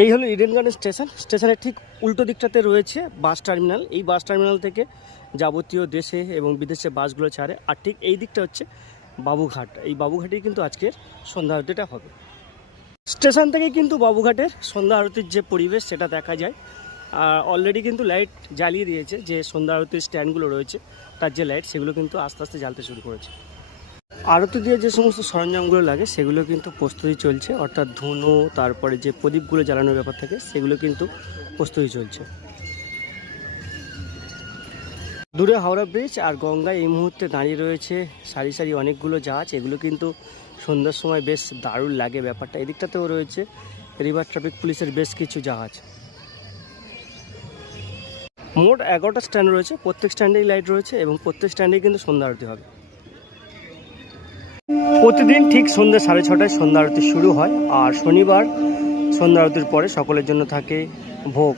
এই হলো Eden garden station স্টেশনের ঠিক উল্টো দিকটাতে রয়েছে বাস টার্মিনাল। এই বাস টার্মিনাল থেকে যাবতীয় দেশে এবং বিদেশে বাসগুলো ছাড়ে। আর ঠিক এই দিকটা হচ্ছে বাবুঘাট। এই বাবুঘাটেই কিন্তু আজকের সন্ধ্যা আরতিটা হবে। স্টেশন থেকে কিন্তু বাবুঘাটের সন্ধ্যা আরতির যে পরিবেশ, সেটা দেখা যায়। আর অলরেডি কিন্তু লাইট জ্বালিয়ে দিয়েছে যে সন্ধ্যা আরতির স্ট্যান্ডগুলো রয়েছে। তার যে লাইট সেগুলো কিন্তু আস্তে আস্তে জ্বালতে শুরু করেছে। আরতি দিয়ে যে সমস্ত সরঞ্জামগুলো লাগে, সেগুলো কিন্তু প্রস্তুতি চলছে। অর্থাৎ ধুনো, তারপরে যে প্রদীপগুলো জ্বালানোর ব্যাপার থাকে, সেগুলো কিন্তু প্রস্তুতি চলছে। দূরে হাওড়া ব্রিজ আর গঙ্গা এই মুহূর্তে দাঁড়িয়ে রয়েছে সারি সারি অনেকগুলো জাহাজ এগুলো কিন্তু সন্ধ্যার সময় বেশ দারুণ লাগে ব্যাপারটা। এদিকটাতেও রয়েছে রিভার ট্রাফিক পুলিশের বেশ কিছু জাহাজ। মোট এগারোটা স্ট্যান্ড রয়েছে। প্রত্যেক স্ট্যান্ডেই লাইট রয়েছে এবং প্রত্যেক স্ট্যান্ডেই কিন্তু সন্ধ্যা আরতি হবে। প্রতিদিন ঠিক সন্ধ্যা সাড়ে ছটায় সন্ধ্যা আরতি শুরু হয় আর শনিবার সন্ধ্যা আরতির পরে সকলের জন্য থাকে ভোগ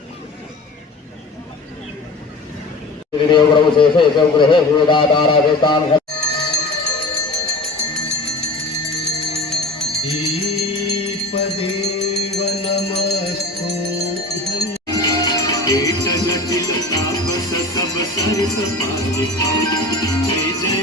दीपदेव नमस्तु तापस सब सरस पालिका